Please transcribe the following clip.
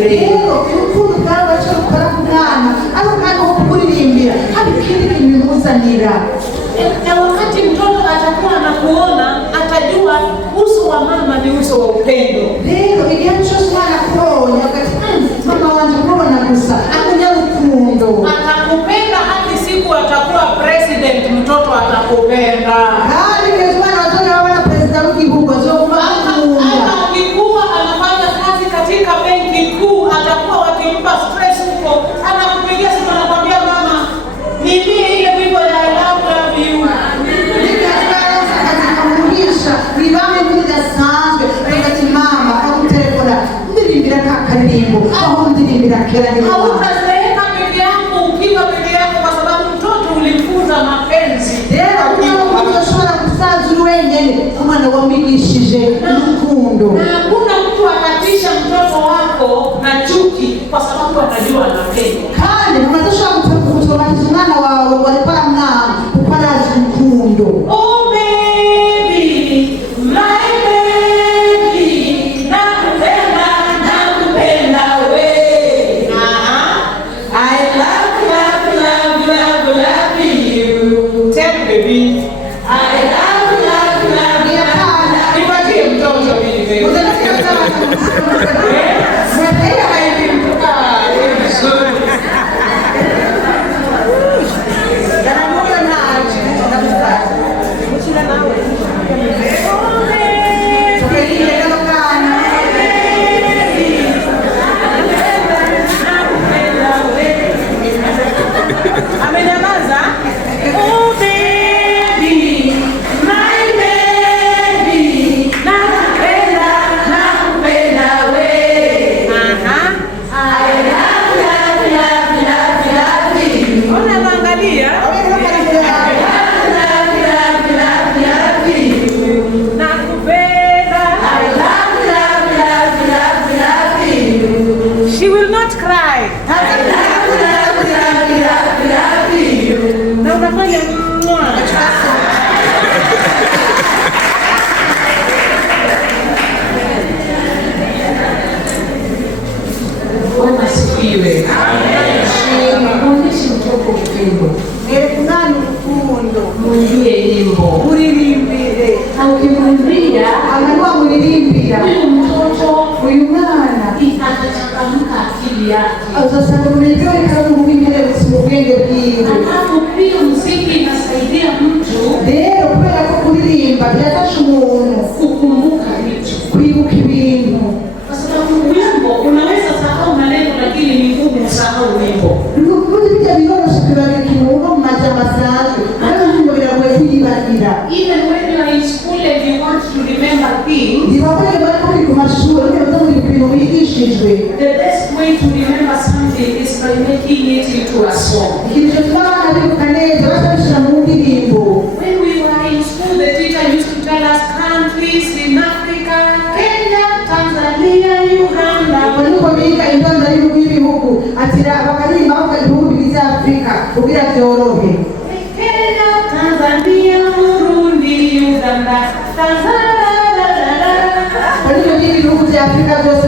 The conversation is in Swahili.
rero urukundo bwawe cyo rukora ku mwana ari umwana wo kuririmbira hari ikindi kintu bimuzanira. Na wakati mtoto atakuwa anakuona atajua uso wa mama ni uso wa upendo. Rero igihe cyose umwana akubonye agati mama wanje kubona gusa akunya rukundo atakupenda hadi siku atakuwa president mtoto atakupenda. Hadi kesho mwana watoto wana president w'igihugu azokuma akunda. Akikuwa anafanya kazi katika benki kuu atakuwa wakimpa stress huko anakupigia simu anakuambia mama mimi ile bibo ya I love you. Bibame muri dasanzwe ati mama akutelefona ndirimbira kakarimbo aho ndirimbira kera ni hautazeeka bibi yako ukiwa bibi yako kwa sababu mtoto ulimfunza mapenzi. Rero ushobora kusaza wenyene umwana wamwigishije urukundo. Na hakuna mtu akatisha mtoto wako na chuki kwa sababu anajua anapenda. Kandi unatosha kutomatiza umwana wawe walipala mwana kupala urukundo. Oh baby, my baby, nakupenda we. I love you. Tell baby, I love you. Nipatie mtoto mimi. Unataka Sasa haipimka. Amenyamaza? Oh baby, my baby, nakupenda we. I love you. Ona naangalia. Nakupenda. She will not cry. Na unafanya mwa. Bwana sifiwe. Muonyeshe mtoto upendo. Nani urukundo Mwimbie nyimbo. uririmbire Na ukimwimbia anajua muririmbira huyu mtoto uyu mwana atachangamka akili yake. azasanga muririmbira ikamu mubingere ubwenge bwiwe. Alafu pia muziki inasaidia mtu Rero kubera ko kuririmba byafasha umuntu kukumbuka vitu. kwibuka ibintu. Kwa sababu wimbo unaweza sahau maneno lakini ni ngumu usahau wimbo. Nukundi bijya biroroshye kwibagirwa ikintu uba mu majambo asanzwe ariko ibintu biragoye kuyibagira. Even when you are in school and you want to remember things, Ntibakwiye bari kuri ku mashuri niba muri ibintu bigishijwe. the best way to remember something is by making it into a song. Ikintu gituma abana bibuka neza bakabishyira mu ndirimbo. When we were in school, the teacher used to tell us countries in Africa, Kenya, Tanzania, Uganda. Niko biga indonda y'ibihugu atira bakaririmba bavuga ibihugu bigize Afrika kugira byorohe. Kenya, Tanzania, Burundi, Uganda, Tanzania. Muri ibyo bihugu bya Afrika byose